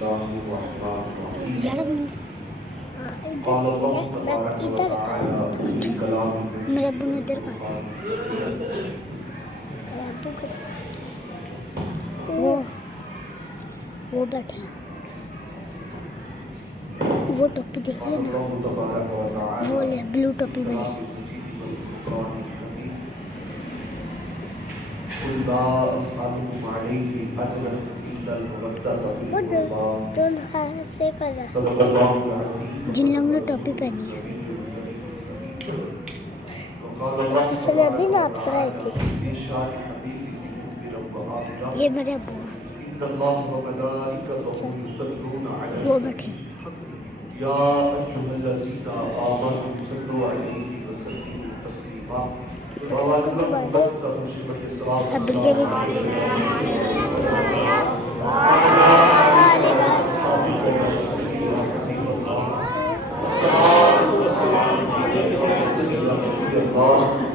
قال الله تبارك وتعالى في كلامه میرا ابو نے ادھر وہ بیٹھے ہیں، وہ ٹوپی دیکھیے نا، الله تبارك وتعالى وہ لے بلو ٹوپی والی. قل لا أسألكم عليه أجرا إلا المودة في القربى صدق الله العظيم. جن لوگوں نے ٹوپی پہنی ہے وقال الله سب ابھی نعت پڑھائی تھی. في شان حبيبه بربها یہ میرے ابو ہیں، إن الله وملائكته يصلون على وہ بیٹھے ہیں. يا أيها الذين آمنوا صلوا عليه وسلموا تسليما. وأوازن المقدسة مشرقة الصلاة اب یہ بھی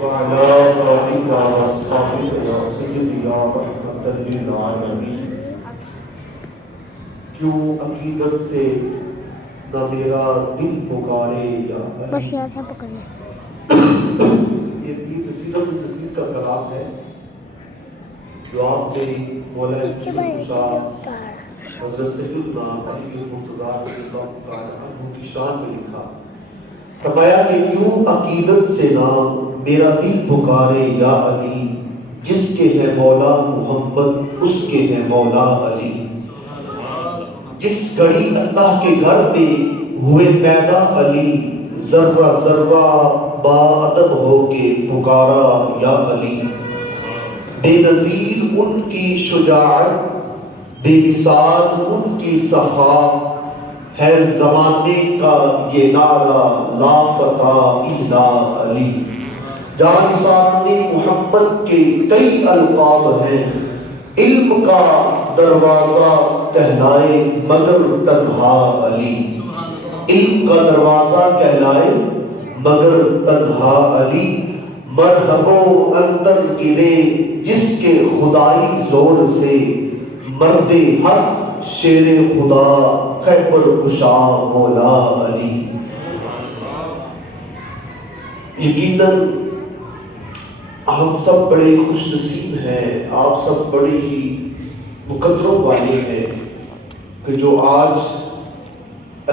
وعلى آلك وأصحابك يا سيدي يا رحمة للعالمين. کیوں عقیدت سے نہ میرا دل پکارے یا بس یہاں سے پکڑ لیں. یہ سیرت التسلیل کا کلام ہے جو آپ نے مولا اس سے بڑے شاہ حضرت سیدنا علی مرتضیٰ رضی اللہ تعالی عنہ کی شان میں لکھا. فرمایا کہ یوں عقیدت سے نہ میرا دل پکارے یا علی، جس کے ہے مولا محمد اس کے ہے مولا علی. جس گھڑی اللہ کے گھر پہ ہوئے پیدا علی، ذرہ ذرہ باادب ہو کے پکارا یا علی. بے نظیر ان کی شجاعت، بے مثال ان کی صفا، ہے زمانے کا یہ نعرہ لا فتح الا علی. جہاں نثار محمد کے کئی الفاظ ہیں، علم کا دروازہ کہلائے مگر تنہا علی. علم کا دروازہ کہلائے مگر تنہا علی. مرحبو اندر گرے جس کے خدائی زور سے، مرد حق شیر خدا خیبر کشا مولا علی. یقیناً ہم سب بڑے خوش نصیب ہیں، آپ سب بڑے ہی مقدروں والے ہیں کہ جو آج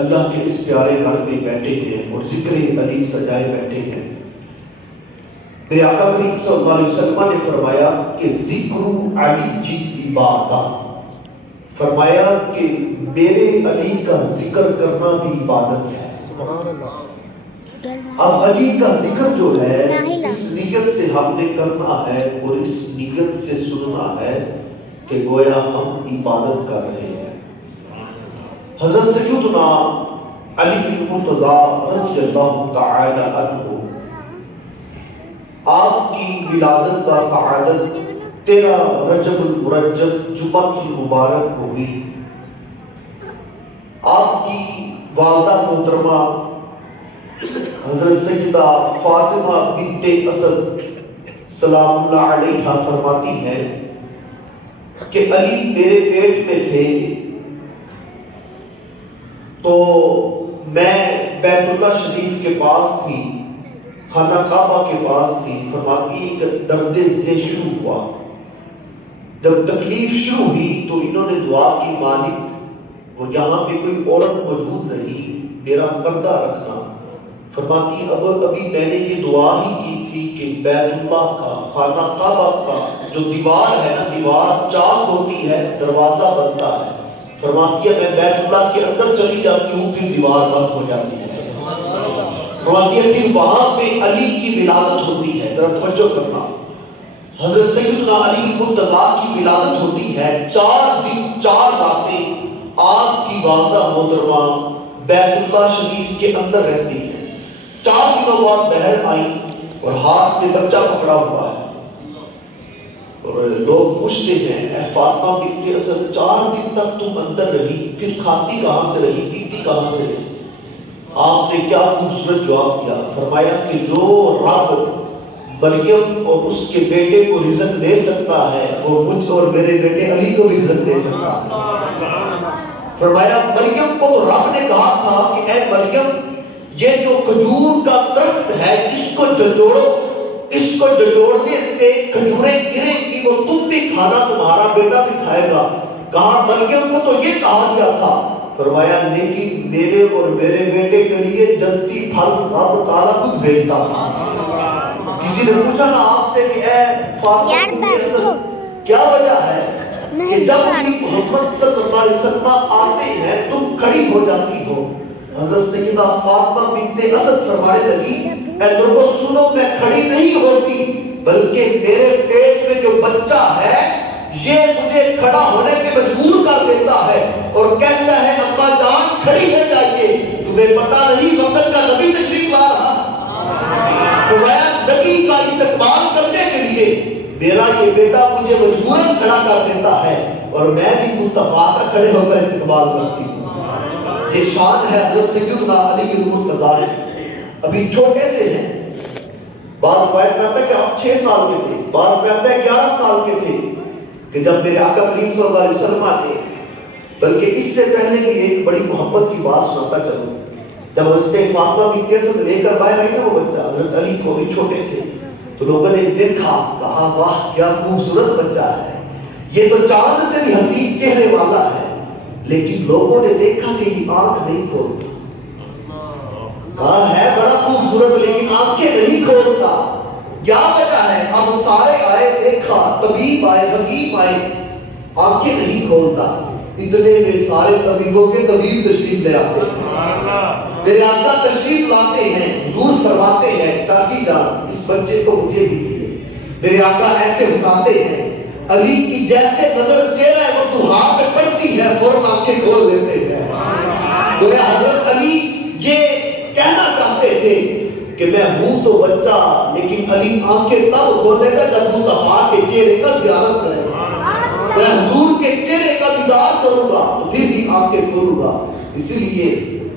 اللہ کے اس پیارے گھر میں بیٹھے ہیں اور ذکر علی سجائے بیٹھے ہیں. میرے آقا کریم صلی اللہ علیہ وسلم نے فرمایا کہ ذکر علی جی عبادت، فرمایا کہ میرے علی کا ذکر کرنا بھی عبادت ہے. سبحان اللہ. اب علی کا ذکر جو ہے اس نیت سے ہم نے کرنا ہے اور اس نیت سے سننا ہے کہ گویا ہم عبادت کر رہے ہیں. حضرت سیدنا علی بن مرتضیٰ رضی اللہ تعالی عنہ، آپ کی ولادت کا سعادت 13 رجب المرجب جمعہ کی مبارک کو ہوئی. آپ کی والدہ محترمہ حضرت سیدہ فاطمہ بنت اسد سلام اللہ علیہا فرماتی ہیں کہ علی میرے پیٹ میں تھے تو میں بیت اللہ شریف کے پاس تھی، خانہ کعبہ کے پاس تھی. فرماتی کہ درد سے شروع ہوا، جب تکلیف شروع ہوئی تو انہوں نے دعا کی مالک وہ جہاں پہ کوئی عورت موجود نہیں میرا پردہ رکھنا. فرماتی ابھی میں نے یہ دعا ہی کی تھی کہ بیت اللہ کا خانہ کعبہ کا جو دیوار ہے نا، دیوار چاک ہوتی ہے دروازہ بنتا ہے. فرماتی ہے میں بیت اللہ کے اندر چلی جاتی ہوں پھر دیوار بند ہو جاتی ہے. فرماتی ہے پھر وہاں پہ علی کی ولادت ہوتی ہے. ذرا توجہ کرنا، حضرت سیدنا علی مرتضیٰ کی ولادت ہوتی ہے. 4 دن 4 راتیں آپ کی والدہ محترمہ بیت اللہ شریف کے اندر رہتی ہے. 4 دنوں بعد بہر آئی اور ہاتھ میں بچہ پکڑا ہوا ہے اور لوگ پوچھتے ہیں اے فاطمہ بنت اسد 4 دن تک تم اندر رہی، پھر کھاتی کہاں سے رہی، پیتی کہاں سے رہی؟ آپ نے کیا خوبصورت جواب دیا. فرمایا کہ جو رب مریم اور اس کے بیٹے کو رزق دے سکتا ہے وہ مجھ اور میرے بیٹے علی کو بھی رزق دے سکتا ہے. فرمایا مریم کو تو رب نے کہا تھا کہ اے مریم یہ جو کھجور کا درخت ہے اس کو جھنجھوڑو، اس کو جھنجھوڑنے سے کھجوریں گریں گی، وہ تم بھی کھانا تمہارا بیٹا بھی کھائے گا۔ کہا مریم کو تو یہ کہا گیا تھا، فرمایا لیکن میرے اور میرے بیٹے کے لیے جنتی پھل رب تعالیٰ خود بھیجتا تھا۔ کسی نے پوچھا نا آپ سے کہ اے فاطمہ کیا وجہ ہے کہ جب بھی محمد صلی اللہ علیہ وسلم آتے ہیں تم کھڑی ہو جاتی ہو؟ حضرت سیدہ فاطمہ بنت اسد فرمانے لگی اے لوگوں سنو، میں کھڑی نہیں ہوتی بلکہ میرے پیٹ میں جو بچہ ہے یہ مجھے کھڑا ہونے پہ مجبور کر دیتا ہے اور کہتا ہے ابا جان کھڑی ہو جائیے، تمہیں پتہ نہیں وقت کا نبی تشریف لا رہا۔ تو میں نبی کا استقبال کرنے کے لیے میرا یہ بیٹا مجھے مجبوراً کھڑا کر دیتا ہے اور میں بھی مصطفیٰ کا کھڑے ہو کر استقبال کرتی ہوں۔ یہ شان ہے حضرت سیدنا علی المرتضی۔ ابھی چھوٹے سے ہیں، بعض روایت کہتا ہے کہ آپ 6 سال کے تھے، بعض کہتا ہے 11 سال کے تھے کہ جب میرے آقا کریم صلی اللہ علیہ وسلم آتے۔ بلکہ اس سے پہلے بھی ایک بڑی محبت کی بات سناتا چلوں۔ جب حضرت فاطمہ بنت اسد لے کر باہر آئی نا وہ بچہ، حضرت علی کو بھی چھوٹے تھے، تو لوگوں نے دیکھا، کہا واہ کیا خوبصورت بچہ ہے، یہ تو چاند سے بھی حسین چہرے والا ہے۔ لیکن لوگوں نے دیکھا کہ یہ آنکھ نہیں کھولتا، کہا ہے بڑا خوبصورت لیکن آنکھیں نہیں کھولتا، کیا وجہ ہے؟ اب سارے آئے، دیکھا، طبیب آئے، حکیم آئے، آنکھیں نہیں کھولتا۔ اتنے میں سارے طبیبوں کے طبیب تشریف لے آتے ہیں، میرے آقا تشریف لاتے ہیں، حضور فرماتے ہیں چاچی جان اس بچے کو مجھے بھی دیے۔ میرے آقا ایسے اٹھاتے ہیں، علی کی جیسے نظر چہرہ ہے وہ دعا پہ پڑتی ہے فوراً آنکھیں کھول دیتے ہیں۔ گویا حضرت علی یہ کہنا چاہتے تھے کہ میں ہوں تو بچہ لیکن علی آنکھیں تب کھولے گا جب مصطفیٰ کے چہرے کا زیارت کرے گا، میں حضور کے چہرے کا دیدار کروں گا تو پھر بھی آنکھیں کھولوں گا۔ اسی لیے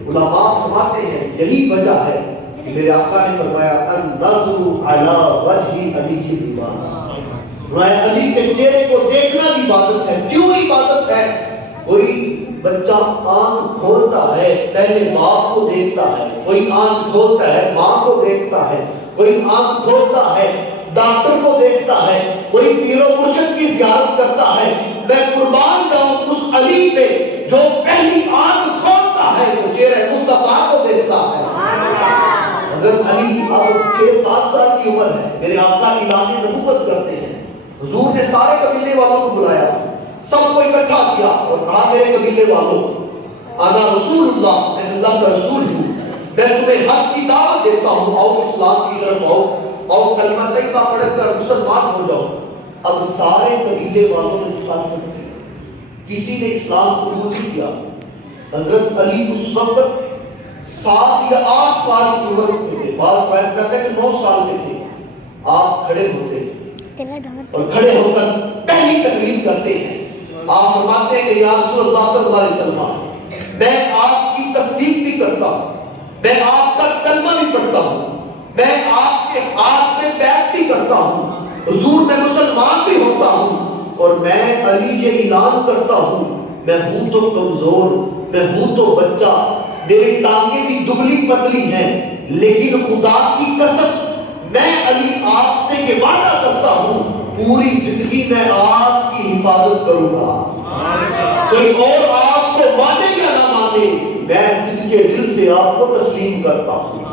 علماء فرماتے ہیں یہی وجہ ہے کہ میرے آقا نے فرمایا النظر علی وجہ علی عبادت، علی کے چہرے کو دیکھنا عبادت ہے۔ کیوں عبادت ہے؟ کوئی بچہ آنکھ کھولتا ہے پہلے باپ کو دیکھتا ہے، کوئی آنکھ کھولتا ہے ماں کو دیکھتا ہے، کوئی آنکھ کھولتا ہے ڈاکٹر کو دیکھتا ہے، کوئی پیر و مرشد کی زیارت کرتا ہے۔ میں قربان جاؤں اس علی پہ جو پہلی آنکھ کھولتا ہے تو چہرہ مصطفیٰ کو دیکھتا ہے۔ حضرت علی اب 6-7 سال کی عمر ہے، میرے آقا اعلان نبوت کرتے ہیں۔ حضور نے سارے قبیلے والوں کو بلایا، سب کو اکٹھا کیا اور کہا میرے قبیلے والوں انا رسول اللہ، میں اللہ کا رسول ہوں، میں تمہیں حق کی دعوت دیتا ہوں، آؤ اسلام کی طرف آؤ، آؤ کلمہ طیبہ پڑھ کر مسلمان ہو جاؤ۔ اب سارے قبیلے والوں نے اسلام قبول کیا، کسی نے اسلام قبول نہیں کیا۔ حضرت علی اس وقت 7 یا 8 سال کی عمر کے تھے، بعض روایت کہتے ہیں کہ 9 سال کے تھے۔ آپ کھڑے ہوتے اور کھڑے ہو کر پہلی تقریر کرتے ہیں، آپ فرماتے ہیں کہ یا رسول اللہ صلی اللہ علیہ وسلم میں آپ کی تصدیق بھی کرتا ہوں، میں آپ کا کلمہ بھی پڑھتا ہوں، میں آپ کے ہاتھ میں بیعت بھی کرتا ہوں، حضور میں مسلمان بھی ہوتا ہوں، اور میں علی یہ اعلان کرتا ہوں میں ہوں تو کمزور، میں ہوں تو بچہ، میری ٹانگیں بھی دبلی پتلی ہیں، لیکن خدا کی قسم میں علی آپ سے یہ وعدہ کرتا ہوں پوری زندگی میں آپ کی حفاظت کروں گا۔ کوئی اور آپ کو مانے یا نہ مانے میں زندگی کے دل سے آپ کو تسلیم کرتا ہوں۔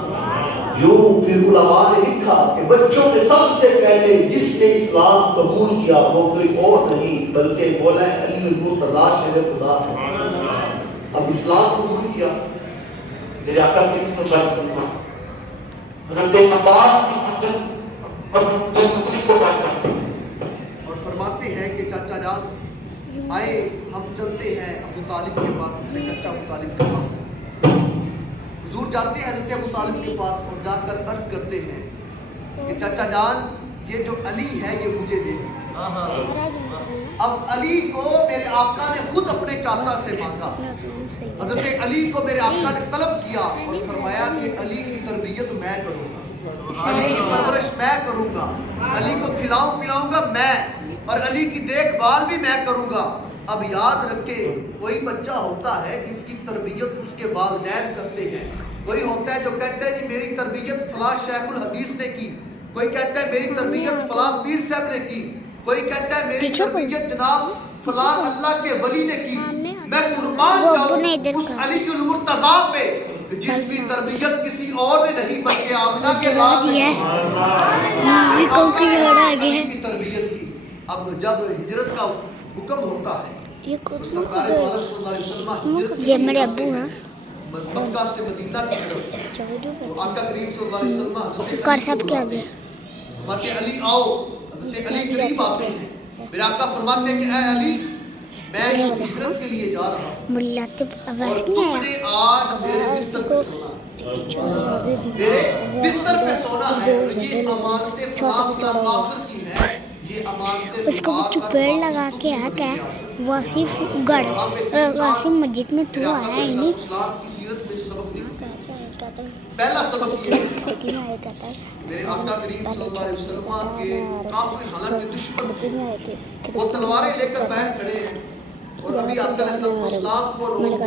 یوں پھر علماء نے لکھا کہ بچوں میں سب سے پہلے جس نے اسلام قبول کیا وہ کوئی اور نہیں بلکہ مولا علی المرتضی شیر خدا ہے۔ اب اسلام قبول کیا، میرے آقا کی بات سننا، حضرت عباس کی اور فرماتے ہیں کہ چاچا جان آئے ہم چلتے ہیں ابو طالب کے پاس، اپنے چچا ابو طالب کے پاس۔ حضور جاتے ہیں حضرت ابو طالب کے پاس اور جا کر عرض کرتے ہیں کہ چچا جان یہ جو علی ہے یہ مجھے دے دیں۔ اب علی کو میرے آقا نے خود اپنے چاچا سے مانگا، حضرت علی کو میرے آقا نے طلب کیا اور فرمایا کہ علی کی تربیت میں کروں گا، علی کی پرورش میں کروں گا، علی کو کھلاؤں پلاؤں گا میں، اور علی کی دیکھ بھال بھی میں کروں گا۔ اب یاد رکھے کوئی بچہ ہوتا ہے جس کی تربیت اس کے والدین کرتے ہیں. کوئی ہوتا ہے جو کہتا ہے جی میری تربیت فلاں شیخ الحدیث نے کی. کوئی کہتا ہے میری تربیت فلاں پیر صاحب نے کی. کوئی کہتا ہے میری تربیت جناب فلاں اللہ کے ولی نے کی. میں قربان جاؤں اس علی المرتضیٰ پہ جس کی تربیت کسی اور نے نہیں بلکہ آمنہ کے بعد کی تربیت کی. اب جب ہجرت کا حکم ہوتا ہے سرکار عالم صلی اللہ علیہ وسلم ہجرت یہ میرے ابو ہیں مکہ سے مدینہ کی طرف تو آقا کریم صلی اللہ علیہ وسلم حضرت کر سب کے آگے فرماتے علی آؤ. حضرت علی قریب آتے ہیں. میرے آقا فرماتے ہیں کہ اے علی میں ہجرت کے لیے جا رہا ہوں ملاتے اور آواز تم نہیں نے آیا آج میرے بستر پہ سونا ہے. میرے بستر پہ سونا ہے اور یہ امانتیں فلاں فلاں کافر کی ہیں. یہ امانتیں اس کو کچھ پیڑ لگا کے آ کے واصف گڑھ واصف مسجد میں تو آیا ہی نہیں. اسلام کی سیرت میں سبق نہیں. پہلا سبق یہ ہے میرے آقا کریم صلی اللہ علیہ وسلم کے کافر حالانکہ دشمن وہ تلواریں لے کر باہر کھڑے ہیں اور ابھی آقا علیہ السلام کو روز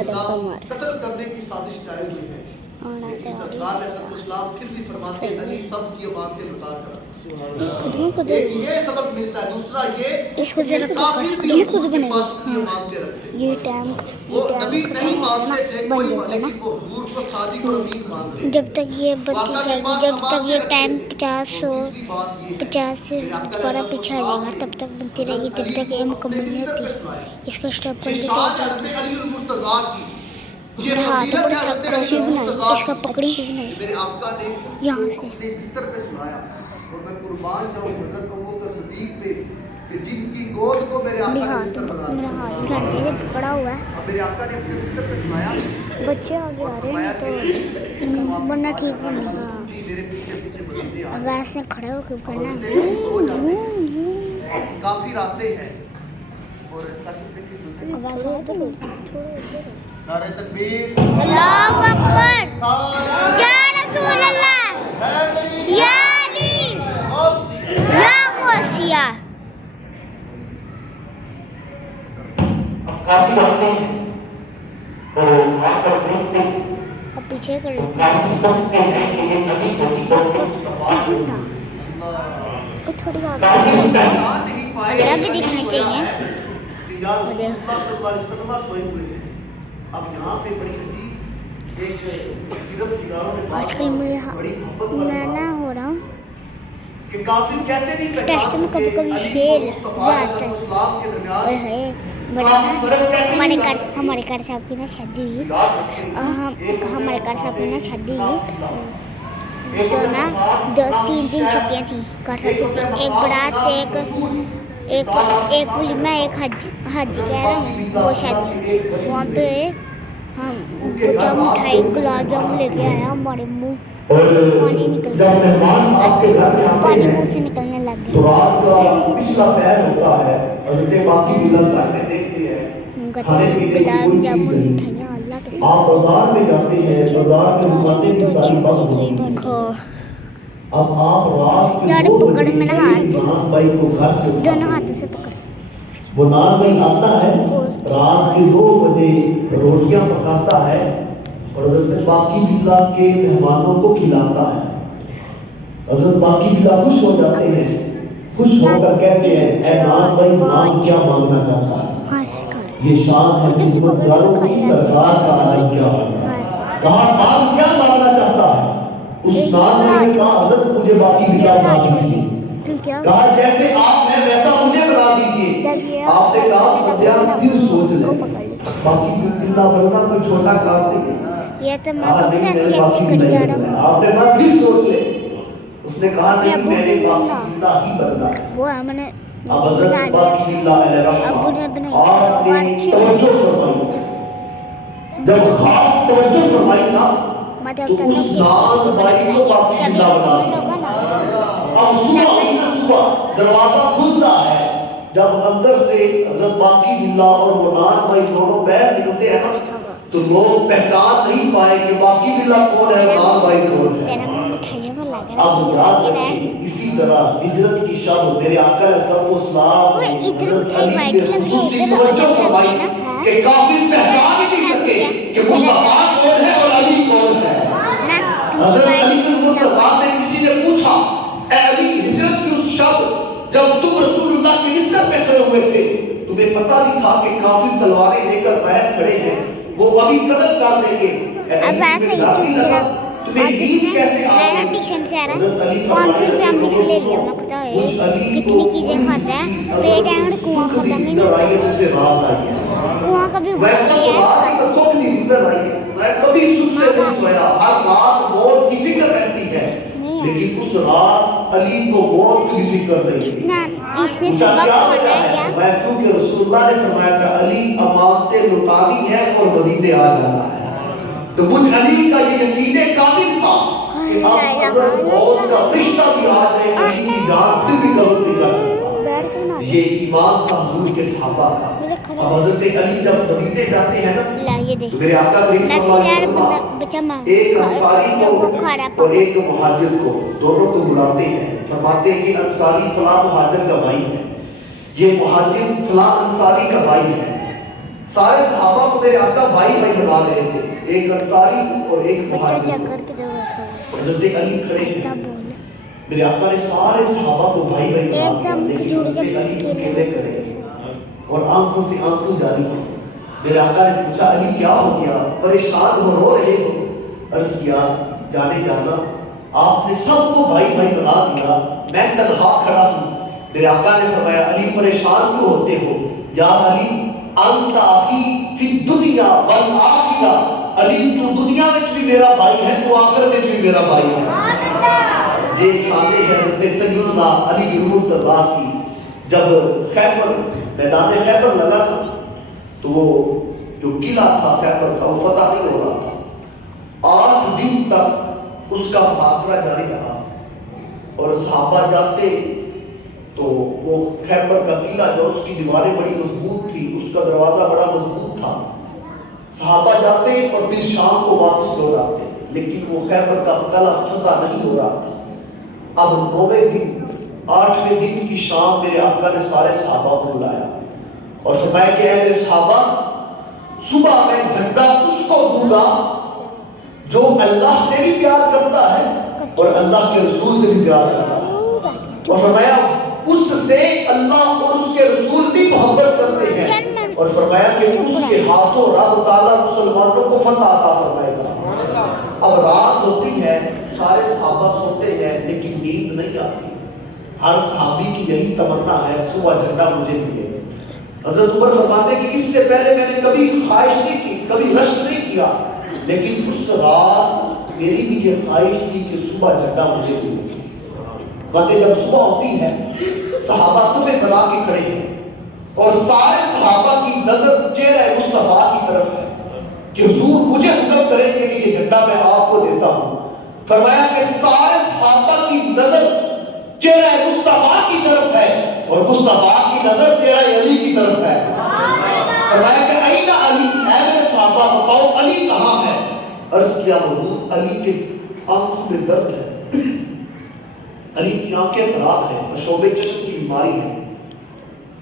قتل کرنے کی سازش جاری ہوئی ہے. لیکن سرکار علیہ السلام پھر بھی فرماتے ہیں علی سب کی امانتیں لوٹا کر. ایک یہ سبق ملتا ہے. دوسرا یہ کہ کافر بھی حضور کے پاس اپنی امانتیں رکھتے ہیں. یہ ٹائم وہ نبی نہیں مانتے تھے کوئی لیکن وہ حضور کو صادق اور امین مانتے. جب تک یہ بچی جائے گی جب تک یہ ٹائم 50 سے بڑا پیچھے آ جائے گا تب تک بنتی رہے گی جب تک یہ مکمل نہیں ہوتی. اس کا اسٹاپ کر دیتے ہیں. یہ ہاتھ بڑا چکر بنائی اس کا پکڑی میرے آقا نے یہاں سے اپنے بستر پہ سنایا اور میں قربان جاؤں حضرت ابوبکر صدیق پہ کہ جن کی گود کو میرے آقا نے بستر بنا میرا دیا. ہاتھ گھنٹے سے پکڑا ہوا ہے. اب میرے آقا نے اپنے بستر پہ سنایا بچے آگے آ رہے ہیں تو بننا ٹھیک نہیں. ہاں میرے پیچھے پیچھے مسجدیں آ ویسے کھڑے ہو کے کرنا کافر آتے ہیں اور کاشف نعرہ تکبیر اللہ اکبر یا رسول اللہ یا علی یا غوثیہ. کافی آتے ہیں اور آ کر دیکھتے ہیں اب پیچھے کر لیتے کافی سمجھتے ہیں کہ یہ نبی ہوتی وہ تھوڑی آگے کافی پہچان نہیں پائے ذرا بھی دکھنا چاہیے. کہ یا رسول اللہ صلی اللہ علیہ وسلم سوئے ہوئے ہیں. اب یہاں پہ بڑی عجیب ایک سیرت نگاروں نے آج کل میرے میں نہ ہو رہا ہوں کہ کافر کیسے نہیں ٹیسٹ میں کبھی کبھی فیل جاتا ہے. ہمارے گھر صاحب کی نا شادی ہوئی ہمارے گھر صاحب کی نا شادی ہوئی تو نا 3 دن چھٹیاں تھیں گھر صاحب کی. ایک برات ایک ولیمہ ایک حج کہہ رہا ہوں وہ شادی. وہاں پہ ہم جب مٹھائی گلاب جامن لے کے آیا ہمارے منہ پانی نکل گیا. پانی منہ سے نکلنے لگ گیا. گلاب جامن مٹھائیاں اللہ کے اب آپ رات یار پکڑ میرا ہاتھ دونوں ہاتھوں سے پکڑ. وہ نان بھائی آتا ہے رات کے 2 بجے روٹیاں پکاتا ہے اور حضرت باقی بلا کے مہمانوں کو کھلاتا ہے. حضرت باقی بلا خوش ہو جاتے ہیں. خوش ہو کر کہتے ہیں اے نان بھائی نام کیا مانگنا چاہتا ہے. یہ شان ہے خدمتگاروں کی سرکار کا عطیہ. کہا نام کیا مانگنا چاہتا ہے. اس نان نے کہا حضرت مجھے باقی بلا بنا دیجیے. کہا جیسے آپ ہیں ویسا مجھے بنا دیجیے. آپ نے کہا مجھے پھر سوچ لیں باقی بلا بننا کوئی چھوٹا کام نہیں ہے. یہ تو میں کب سے ایسی کر جا رہا ہوں. آپ نے کہا پھر سوچ لیں. اس نے کہا نہیں میں نے باقی بلا ہی بننا ہے. وہ ہم نے اب حضرت باقی بلا ابو نے بنائی آپ نے توجہ فرمائی. جب خاص توجہ فرمائی نا تو اس نان بھائی کو باقی بلا بنا دیا. اب صبح دروازہ کھلتا ہے جب اندر سے حضرت باقی بلا اور وہ نان بھائی دونوں پیر نکلتے ہیں نا تو لوگ پہچان نہیں پائے کہ باقی بلا کون ہے نان بھائی کون ہے. اب یاد رکھیں اسی طرح ہجرت کی شب میرے آقا علیہ الصلوۃ والسلام نے حضرت علی پہ خصوصی توجہ فرمائی کہ کافر پہچان ہی نہیں سکے کہ مصطفیٰ کون ہے اور علی کون ہے. حضرت علی بن مرتضیٰ سے کسی نے پوچھا اے علی ہجرت کی اس شب جب تم رسول اللہ کے بستر پہ سوئے ہوئے تھے تمہیں پتہ نہیں تھا کہ کافر تلواریں لے کر باہر کھڑے ہیں وہ ابھی قتل کر دیں گے. اب ایسے ہی چلچلا تمہیں نیند کیسے آ میں ٹیوشن سے آ رہا کون سی فیملی سے لے لیا میں پتا ہے کتنی چیزیں کھاتا ہے پیٹ ہے اور کنواں کھاتا نہیں کنواں کبھی میں کبھی سکھ سے نہیں سویا ہر رات موت کی فکر رہتی ہے لیکن اس رات علی کو موت کی فکر نہیں تھی. اس نے سبق پڑھا ہے کیا میں کیونکہ رسول اللہ نے فرمایا کہ علی امانتیں لٹانی ہے اور مدینے آ جانا ہے تو مجھ علی کا یہ یقین کامل تھا کہ اب اگر موت کا فرشتہ بھی آ جائے علی کی جان پھر بھی قبول نہیں کر سکتا. یہ ایمان تھا حضور کے صحابہ کا. اب حضرت علی جب مدینے جاتے ہیں نا تو میرے آقا کریم صلی اللہ علیہ وسلم ایک انصاری کو اور ایک مہاجر کو دونوں کو بلاتے ہیں فرماتے ہیں کہ انصاری فلاں مہاجر کا بھائی ہے یہ مہاجر فلاں انصاری کا بھائی ہے. سارے صحابہ کو میرے آقا بھائی بھائی بنا رہے تھے ایک انصاری اور ایک مہاجر. حضرت علی کھڑے ہیں میرے آقا نے سارے صحابہ کو بھائی بھائی بنا دیا لیکن حضرت علی اکیلے کھڑے اور آنکھوں سے آنسو جاری ہیں. میرے آقا نے پوچھا علی کیا ہو گیا پریشان ہو رو رہے ہو. عرض کیا جانے جانا آپ نے سب کو بھائی بھائی بنا دیا میں تنہا کھڑا ہوں. میرے آقا نے فرمایا علی پریشان کیوں ہوتے ہو یا علی انت اخی فی الدنیا والآخرہ علی تو دنیا میں بھی میرا بھائی ہے تو آخرت میں بھی میرا بھائی ہے. یہ شان ہے حضرت سیدنا علی بن مرتضیٰ کی. جب خیبر میدان خیبر لگا تھا تو جو قلعہ تھا خیبر کا وہ فتح نہیں ہو رہا تھا. 8 دن تک اس کا محاصرہ جاری رہا اور صحابہ جاتے تو وہ خیبر کا قلعہ جو اس کی دیواریں بڑی مضبوط تھی اس کا دروازہ بڑا مضبوط تھا. صحابہ جاتے اور پھر شام کو واپس لوٹ آتے لیکن وہ خیبر کا قلعہ فتح نہیں ہو رہا تھا. اب 9ویں دن 8ویں دن کی شام میرے آقا نے سارے صحابہ کو بلایا اور فرمایا کہ اے میرے صحابہ صبح میں جھنڈا اس کو دوں گا جو اللہ سے بھی پیار کرتا ہے اور اللہ کے رسول سے بھی پیار کرتا ہے. اور فرمایا اس سے اللہ اور اس کے رسول بھی محبت کرتے ہیں اور فرمایا کہ اس کے ہاتھوں رب تعالیٰ مسلمانوں کو فتح عطا فرمائے گا. اب رات ہوتی ہے سارے صحابہ سوتے ہیں لیکن نیند نہیں آتی. ہر صحابی کی یہی تمنا ہے صبح جھنڈا مجھے ملے. حضرت عمر فرماتے ہیں کہ اس سے پہلے میں نے کبھی خواہش نہیں کی کبھی رشک نہیں کیا لیکن اس رات میری بھی یہ خواہش تھی کہ صبح جھنڈا مجھے ملے. باتیں جب صبح ہوتی ہے صحابہ صبح بلا کے کھڑے ہیں اور سارے صحابہ کی نظر چہرہ مصطفیٰ کی طرف ہے کہ حضور مجھے حکم کریں گے کہ یہ جھنڈا میں آپ کو دیتا ہوں. فرمایا کہ سارے صحابہ کی نظر چہرہ مصطفیٰ کی طرف ہے اور مصطفیٰ کی نظر چہرہ علی کی طرف ہے. فرمایا کہ این علی اے میرے صحابہ بتاؤ علی کہاں ہے. عرض کیا حضور علی کے آنکھوں میں درد ہے علی کی آنکھیں خراب ہیں شعبے چشم کی بیماری ہے.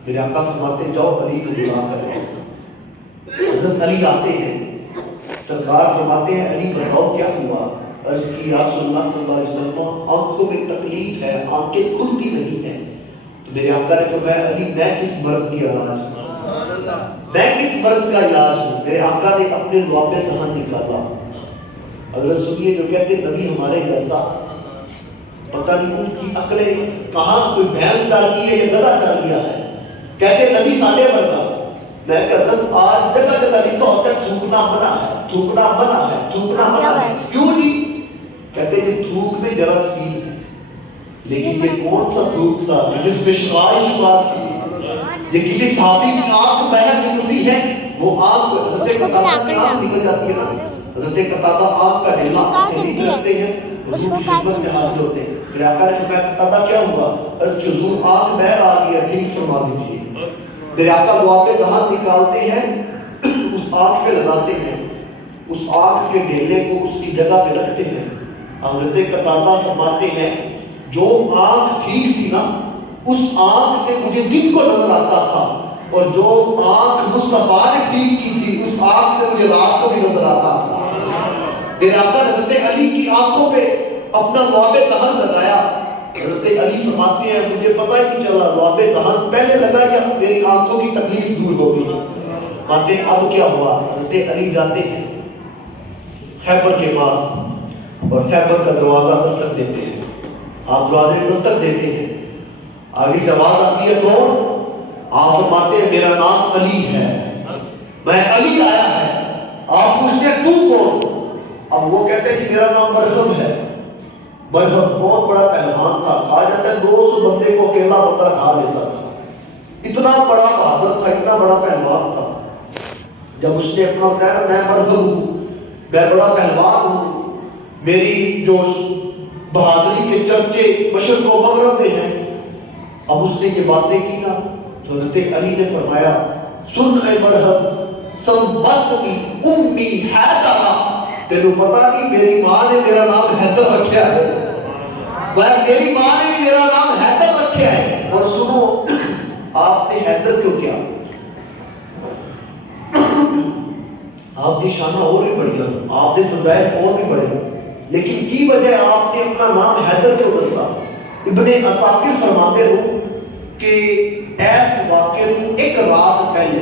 میرے آقا فرماتے جاؤ علی کو بلا کر. حضرت علی آتے ہیں سرکار فرماتے ہیں علی بتاؤ کیا ہوا. عرض کی یا رسول اللہ صلی اللہ علیہ وسلم آنکھوں میں تکلیف ہے آنکھیں کھلتی نہیں ہیں. تو میرے آقا نے فرمایا علی میں کس مرض کی علاج میں کس مرض کا علاج ہوں. میرے آقا نے اپنے لعاب دہن نکالا. حضرت سنیے جو کہتے نبی ہمارے جیسا پتہ نہیں ان کی عقلیں کہاں کوئی بھینس چل گئی ہے یا گدھا چل گیا ہے. کہتے نبی ساڈے ورگا. میں کہتا ہوں آج جگہ جگہ لکھا ہوتا ہے تھوکنا منع ہے تھوکنا منع ہے تھوکنا منع ہے. کیوں نہیں کہتے یہ تھوک میں جراثیم ہے لیکن یہ کون سا تھوک تھا جس میں شکار کی یہ کسی صحابی کی آنکھ باہر نکلتی ہے وہ آنکھ حضرت قتادہ کی آنکھ نکل جاتی ہے نا. حضرت قتادہ آنکھ کا ڈھیلا نہیں کرتے ہیں حضور کی خدمت میں حاضر ہوتے ہیں. میرے آقا نے فرمایا قتادہ کیا ہوا. عرض کہ حضور آنکھ باہر آ گئی ہے ٹھیک فرما دیجیے. میرے آقا لعاب دہن نکالتے ہیں اس آنکھ پہ لگاتے ہیں اس آنکھ کے ڈھیلے کو اس کی جگہ پہ رکھتے ہیں حضرت قتادہ فرماتے ہیں جو آنکھ ٹھیک تھی نا اس آنکھ سے مجھے دن کو نظر آتا تھا، اور جو آنکھ مصطفیٰ نے ٹھیک کی تھی اس آنکھ سے مجھے رات کو بھی نظر آتا تھا۔ میرے آقا حضرت علی کی آنکھوں پہ اپنا لعاب دہن لگایا، حضرت علی فرماتے ہیں مجھے پتہ ہی نہیں چلا لعاب دہن پہلے لگا یا میری آنکھوں کی تکلیف دور ہو گئی۔ باتیں اب کیا ہوا، حضرت علی جاتے ہیں خیبر کے پاس اور خیبر کا دروازہ دستک دیتے ہیں، آپ دروازے میں دستک دیتے ہیں، آگے سے آواز آتی ہے کون؟ آپ فرماتے ہیں میرا نام علی ہے، میں علی آیا ہے۔ آپ پوچھتے ہیں تو کون؟ اب وہ کہتے ہیں کہ میرا نام مرہم ہے۔ مرہم بہت بڑا پہلوان تھا، کہا جاتا ہے 200 بندے کو اکیلا پتھر کھا لیتا تھا، اتنا بڑا بہادر تھا، اتنا بڑا پہلوان تھا۔ جب اس نے اپنا کہا میں مرہم ہوں، میں بڑا پہلوان ہوں، میری جو بہادری کے چرچے مشرق و مغرب میں ہیں، اب اس نے یہ باتیں کی نا تو حضرت علی نے فرمایا سن اے مرہم سمبتنی امی حیدرہ، تینوں پتا نہیں میری ماں نے میرا نام حیدر رکھا ہے، میری ماں نے بھی میرا نام حیدر رکھا ہے۔ اور سنو آپ نے حیدر کیوں کیا؟ آپ کی شانہ اور بھی بڑھیا، آپ نے فضائل اور بھی بڑھے، لیکن کی وجہ آپ نے اپنا نام حیدر کیوں رکھا؟ ابن اساکر فرماتے ہو کہ ایس واقعے ایک رات پہلے